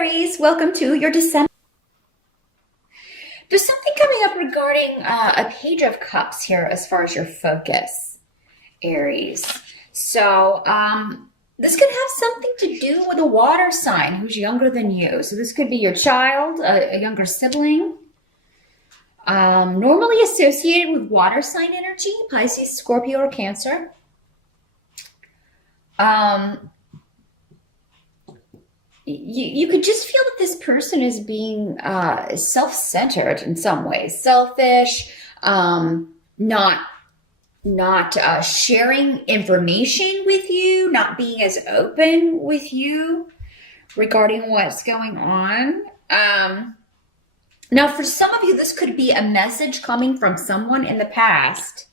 Aries, welcome to your December. There's something coming up regarding a Page of Cups here as far as your focus, Aries. So this could have something to do with a water sign who's younger than you. So this could be your child, a younger sibling, normally associated with water sign energy, Pisces, Scorpio, or Cancer. You could just feel that this person is being self-centered in some ways, selfish, not sharing information with you, not being as open with you regarding what's going on. Now, for some of you, this could be a message coming from someone in the past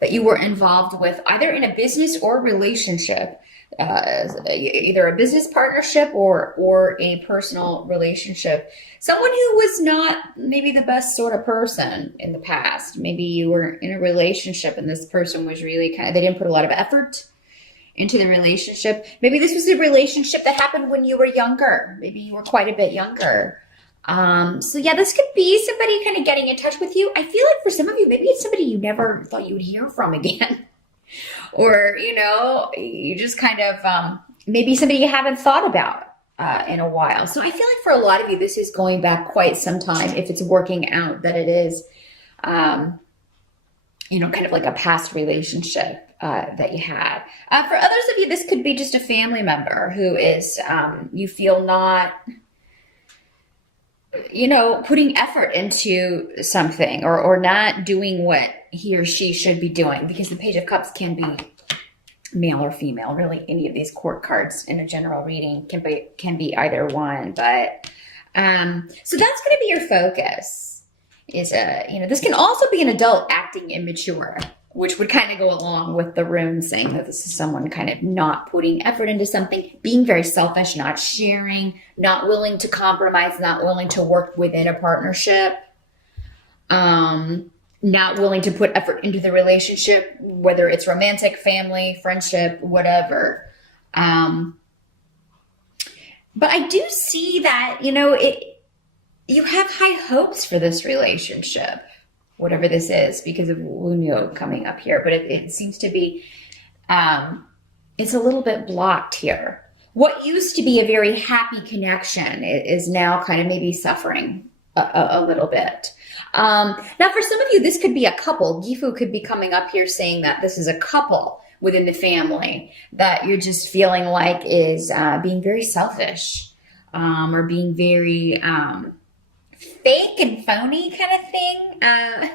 that you were involved with, either in a business or relationship. Either a business partnership or a personal relationship. Someone who was not maybe the best sort of person in the past. Maybe you were in a relationship and this person was really they didn't put a lot of effort into the relationship. Maybe this was a relationship that happened when you were younger. Maybe you were quite a bit younger. So yeah, this could be somebody kind of getting in touch with you. I feel like for some of you, maybe it's somebody you never thought you would hear from again. Or, you just kind of, maybe somebody you haven't thought about in a while. So I feel like for a lot of you, this is going back quite some time if it's working out that it is, kind of like a past relationship that you had. For others of you, this could be just a family member who is, you feel not, putting effort into something or not doing what he or she should be doing, because the Page of Cups can be male or female. Really, any of these court cards in a general reading can be either one. But so that's going to be your focus. This can also be an adult acting immature, which would kind of go along with the rune saying that this is someone kind of not putting effort into something, being very selfish, not sharing, not willing to compromise, not willing to work within a partnership, not willing to put effort into the relationship, whether it's romantic, family, friendship, whatever. But I do see that, you have high hopes for this relationship, whatever this is, because of Wunyo coming up here. But it seems to be, it's a little bit blocked here. What used to be a very happy connection is now kind of maybe suffering a little bit. Now, for some of you, this could be a couple. Gifu could be coming up here saying that this is a couple within the family that you're just feeling like is being very selfish or being very fake and phony kind of thing.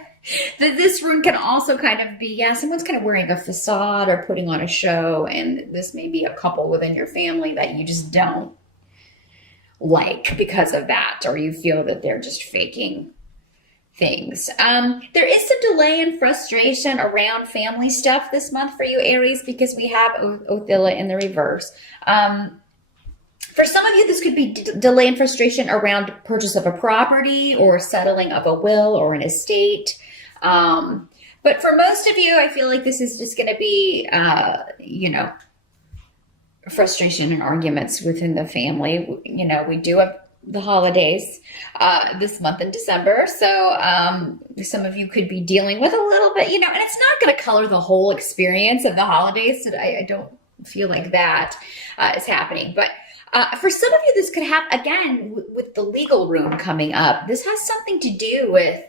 This rune can also kind of be, someone's kind of wearing a facade or putting on a show, and this may be a couple within your family that you just don't like because of that, or you feel that they're just faking things. There is some delay and frustration around family stuff this month for you, Aries, because we have Othilla in the reverse. For some of you, this could be delay and frustration around purchase of a property or settling of a will or an estate. But for most of you, I feel like this is just going to be, frustration and arguments within the family. We do have the holidays this month in December. So some of you could be dealing with a little bit, and it's not going to color the whole experience of the holidays. So I don't feel like that is happening. But for some of you, this could have, again, with the legal rune coming up, this has something to do with,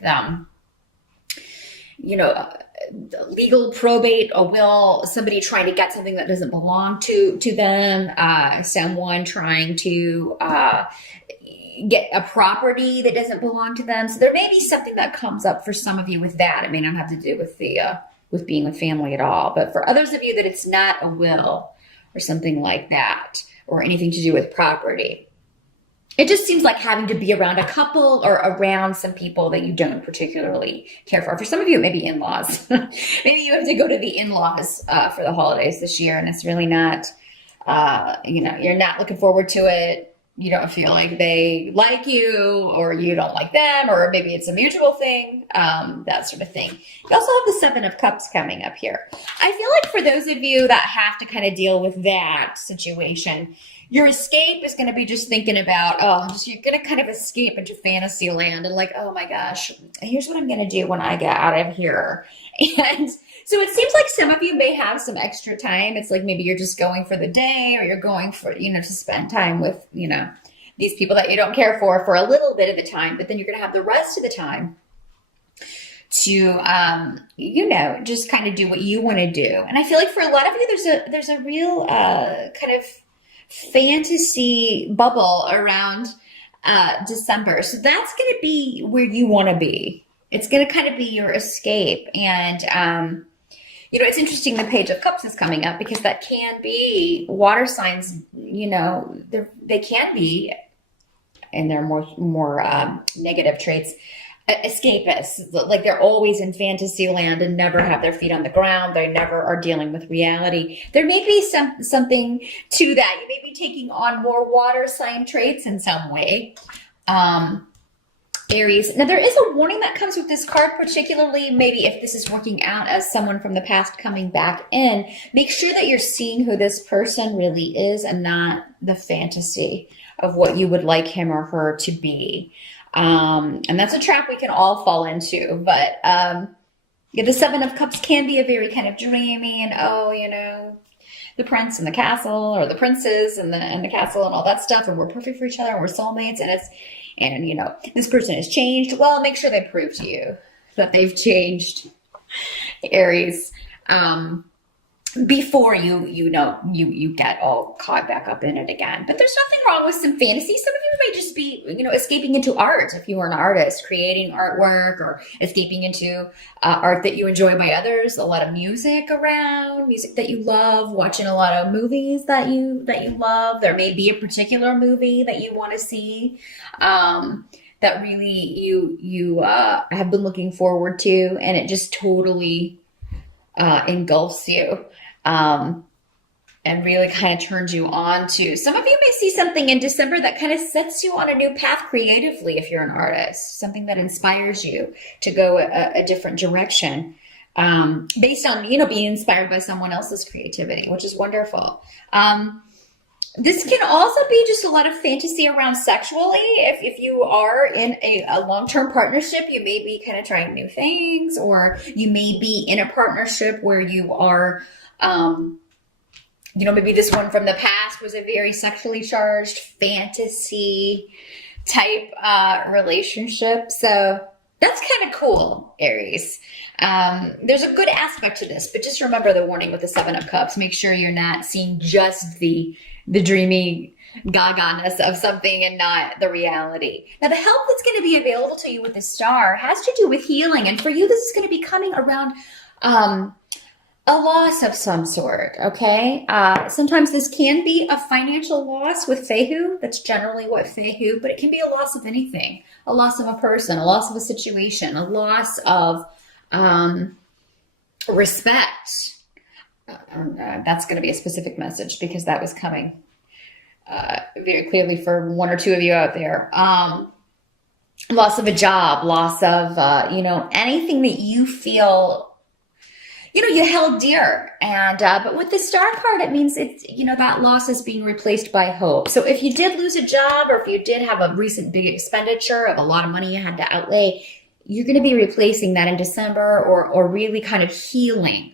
legal probate, a will, somebody trying to get something that doesn't belong to them, someone trying to get a property that doesn't belong to them. So there may be something that comes up for some of you with that. It may not have to do with with being with family at all. But for others of you that it's not a will or something like that, or anything to do with property. It just seems like having to be around a couple or around some people that you don't particularly care for. For some of you, it may be in-laws. Maybe you have to go to the in-laws for the holidays this year, and it's really not, you're not looking forward to it. you don't feel like they like you, or you don't like them, or maybe it's a mutual thing, that sort of thing. You also have the Seven of Cups coming up here. I feel like for those of you that have to kind of deal with that situation, your escape is going to be just thinking about, you're going to kind of escape into fantasy land and like, oh my gosh, here's what I'm going to do when I get out of here. And so it seems like some of you may have some extra time. It's like maybe you're just going for the day, or you're going for, to spend time with, these people that you don't care for a little bit of the time, but then you're going to have the rest of the time to, just kind of do what you want to do. And I feel like for a lot of you, there's a real kind of fantasy bubble around December. So that's going to be where you want to be. It's going to kind of be your escape. And, it's interesting the Page of Cups is coming up, because that can be water signs, they can be, and they're more negative traits, escapists. Like they're always in fantasy land and never have their feet on the ground. They never are dealing with reality. There may be something to that. You may be taking on more water sign traits in some way. Aries. Now, there is a warning that comes with this card, particularly maybe if this is working out as someone from the past coming back in. Make sure that you're seeing who this person really is and not the fantasy of what you would like him or her to be. And that's a trap we can all fall into. But the Seven of Cups can be a very kind of dreamy and, the prince and the castle, or the princes and the castle and all that stuff, and we're perfect for each other and we're soulmates, and this person has changed. Well, make sure they prove to you that they've changed, Aries, before you get all caught back up in it again. But there's nothing wrong with some fantasy. Some of you may just be, escaping into art. If you are an artist, creating artwork, or escaping into art that you enjoy by others. A lot of music around, music that you love, watching a lot of movies that you love. There may be a particular movie that you want to see, that really you have been looking forward to, and it just totally engulfs you. And really kind of turns you on to. Some of you may see something in December that kind of sets you on a new path creatively if you're an artist, something that inspires you to go a different direction, based on, being inspired by someone else's creativity, which is wonderful. This can also be just a lot of fantasy around sexually. If you are in a long-term partnership, you may be kind of trying new things, or you may be in a partnership where you are, maybe this one from the past was a very sexually charged fantasy type relationship. So that's kind of cool, Aries. There's a good aspect to this, but just remember the warning with the Seven of Cups. Make sure you're not seeing just the dreamy gaga-ness of something and not the reality. Now, the help that's going to be available to you with the Star has to do with healing. And for you, this is going to be coming around a loss of some sort, okay? Sometimes this can be a financial loss with Fehu. That's generally what Fehu, but it can be a loss of anything. A loss of a person, a loss of a situation, a loss of respect. That's going to be a specific message, because that was coming very clearly for one or two of you out there. Loss of a job, loss of, anything that you feel, you held dear. And, but with the Star card, it means it's, that loss is being replaced by hope. So if you did lose a job, or if you did have a recent big expenditure of a lot of money you had to outlay, you're going to be replacing that in December, or really kind of healing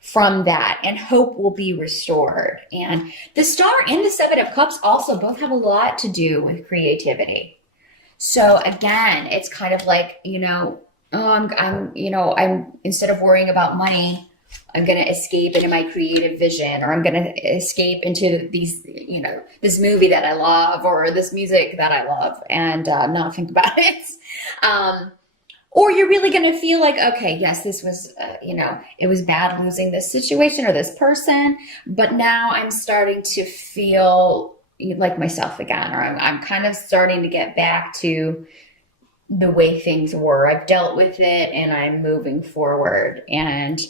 from that, and hope will be restored. And the Star and the Seven of Cups also both have a lot to do with creativity. So again, it's kind of like, I'm instead of worrying about money, I'm going to escape into my creative vision, or I'm going to escape into these, this movie that I love, or this music that I love, and not think about it. Or you're really going to feel like, okay, yes, this was, it was bad losing this situation or this person, but now I'm starting to feel like myself again, or I'm kind of starting to get back to the way things were. I've dealt with it and I'm moving forward. And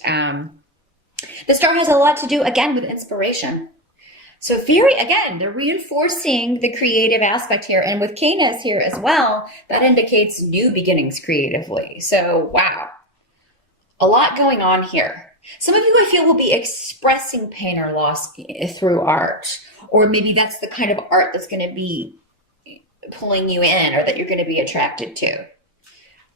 the Star has a lot to do, again, with inspiration. So Fury, again, they're reinforcing the creative aspect here. And with Canis here as well, that indicates new beginnings creatively. So, wow, a lot going on here. Some of you, I feel, will be expressing pain or loss through art. Or maybe that's the kind of art that's going to be pulling you in or that you're going to be attracted to.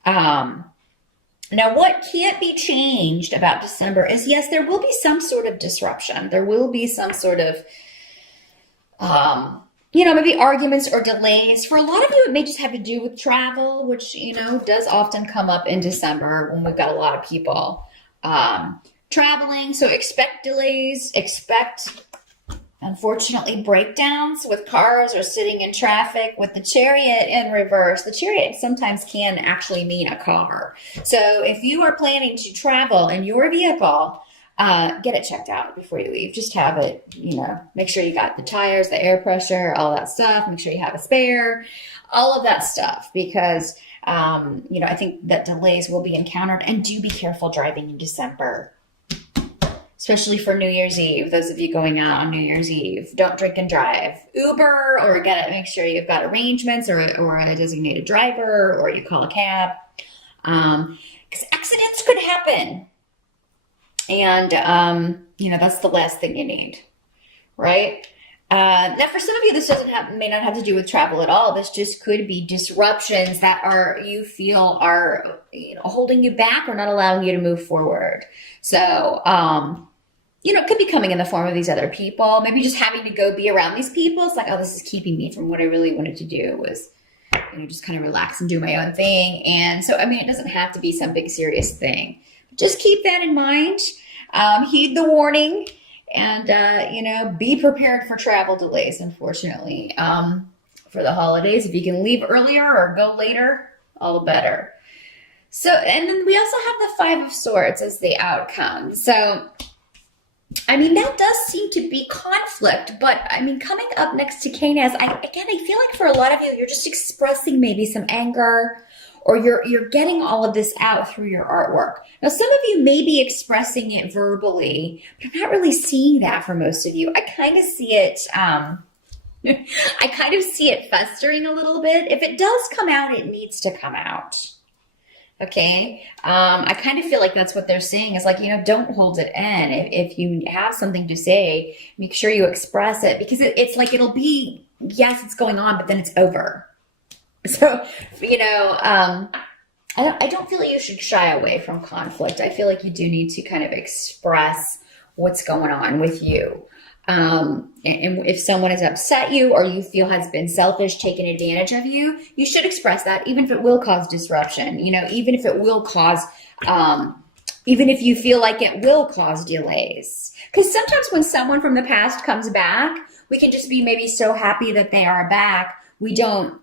Now, what can't be changed about December is, yes, there will be some sort of disruption. There will be some sort of, maybe arguments or delays. For a lot of you, it may just have to do with travel, which, does often come up in December when we've got a lot of people traveling. So expect delays, expect, unfortunately, breakdowns with cars or sitting in traffic. With the Chariot in reverse, the Chariot sometimes can actually mean a car. So if you are planning to travel in your vehicle, get it checked out before you leave. Just have it, make sure you got the tires, the air pressure, all that stuff. Make sure you have a spare, all of that stuff, because, I think that delays will be encountered. And do be careful driving in December, especially for New Year's Eve. Those of you going out on New Year's Eve, don't drink and drive. Uber, or make sure you've got arrangements or a designated driver, or you call a cab, because accidents could happen. And, that's the last thing you need, right? Now, for some of you, this may not have to do with travel at all. This just could be disruptions that you feel are, holding you back or not allowing you to move forward. So, it could be coming in the form of these other people. Maybe just having to go be around these people. It's like, oh, this is keeping me from what I really wanted to do, was, just kind of relax and do my own thing. And so, it doesn't have to be some big serious thing. Just keep that in mind. Heed the warning, and, be prepared for travel delays, unfortunately, for the holidays. If you can leave earlier or go later, all the better. So, and then we also have the Five of Swords as the outcome. So, that does seem to be conflict, but coming up next to Canis, I feel like for a lot of you, you're just expressing maybe some anger, or you're getting all of this out through your artwork. Now, some of you may be expressing it verbally, but I'm not really seeing that for most of you. I kind of see it, festering a little bit. If it does come out, it needs to come out. Okay. I kind of feel like that's what they're saying is like, don't hold it in. If you have something to say, make sure you express it, because it's like, it'll be, yes, it's going on, but then it's over. So, I don't feel like you should shy away from conflict. I feel like you do need to kind of express what's going on with you. And if someone has upset you, or you feel has been selfish, taken advantage of you, you should express that, even if it will cause disruption, even if it will cause, even if you feel like it will cause delays. Because sometimes when someone from the past comes back, we can just be maybe so happy that they are back. We don't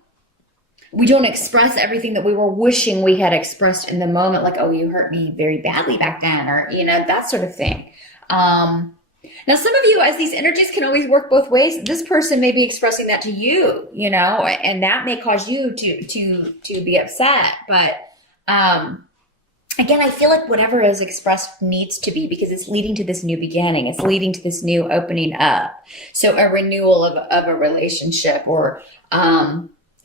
express everything that we were wishing we had expressed in the moment, like, oh, you hurt me very badly back then, or, that sort of thing. Now, some of you, as these energies can always work both ways, this person may be expressing that to you, and that may cause you to be upset. But, again, I feel like whatever is expressed needs to be, because it's leading to this new beginning. It's leading to this new opening up. So a renewal of a relationship, or,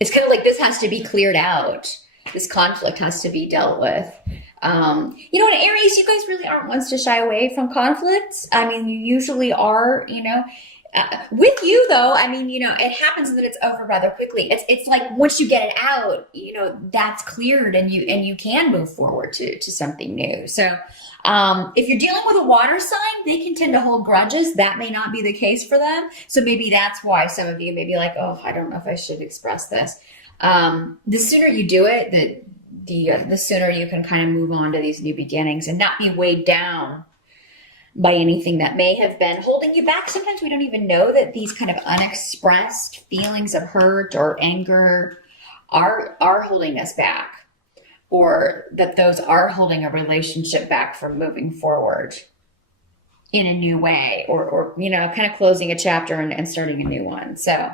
it's kind of like this has to be cleared out. This conflict has to be dealt with. In Aries, you guys really aren't ones to shy away from conflicts. You usually are, with you though, it happens and then it's over rather quickly. It's like once you get it out, that's cleared, and you can move forward to something new. So, if you're dealing with a water sign, they can tend to hold grudges. That may not be the case for them. So maybe that's why some of you may be like, oh, I don't know if I should express this. The sooner you do it, the sooner you can kind of move on to these new beginnings and not be weighed down by anything that may have been holding you back. Sometimes we don't even know that these kind of unexpressed feelings of hurt or anger are holding us back, or that those are holding a relationship back from moving forward in a new way, or kind of closing a chapter and starting a new one. So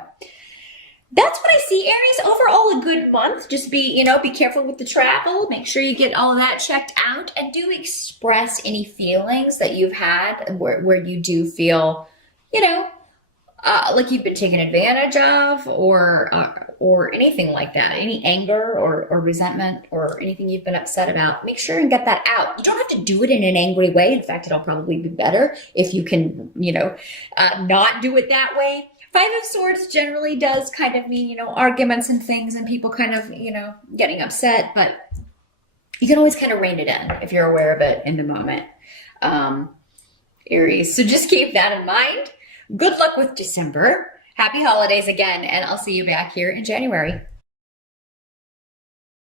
that's what I see, Aries. Overall, a good month. Just be careful with the travel. Make sure you get all of that checked out, and do express any feelings that you've had where you do feel, like you've been taken advantage of, or anything like that, any anger or resentment or anything you've been upset about, make sure and get that out. You don't have to do it in an angry way. In fact, it'll probably be better if you can, not do it that way. Five of Swords generally does kind of mean, arguments and things and people kind of, getting upset, but you can always kind of rein it in if you're aware of it in the moment. Aries. So just keep that in mind. Good luck with December. Happy holidays again, and I'll see you back here in January.